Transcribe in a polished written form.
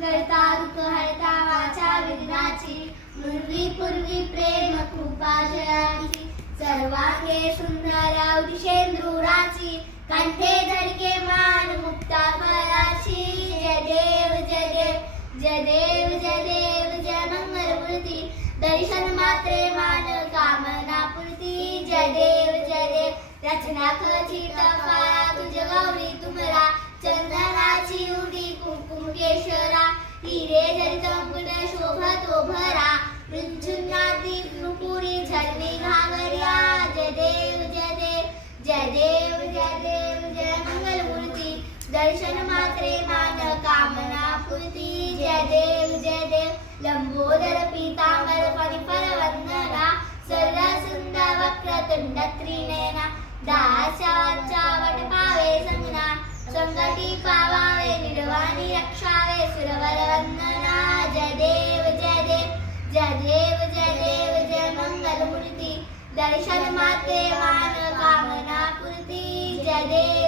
करता दुःख हरता वाचा विघ्नाची पूर्वी पूर्वी प्रेम कृपा जयाची सर्वांगे सुंदर औषेंद्रुराची कंठे धडके मान मुक्ता फळाची जय देव जय देव जय देव जय देव जय मंगलमूर्ती दर्शन मात्रे मान कामना पूर्ती जय देव रचना खचित फाळा तुझ गौरी तुमरा चंदनाची उडी कुंकुम केशरा हिरे जरित मुकुट शोभतो भरा मृत्युंजयाती नुपुरी झलमी घागर्या जय देव जय देव जय देव जय देव जय मंगलमूर्ती दर्शन मात्रे मान कामना पूर्ती जय देव लंबोदर पीतांबर परिफल वंदना सरळ सुंदर वक्रतुंड त्रिनयना दास्याचा वट पावे संगना संकटी पावावे निर्वाणी रक्षावे सुरवर वंदना जय देव जय देव जय देव जय देव जय मंगलमूर्ती दर्शन माते मान कामना पूर्ती जय देव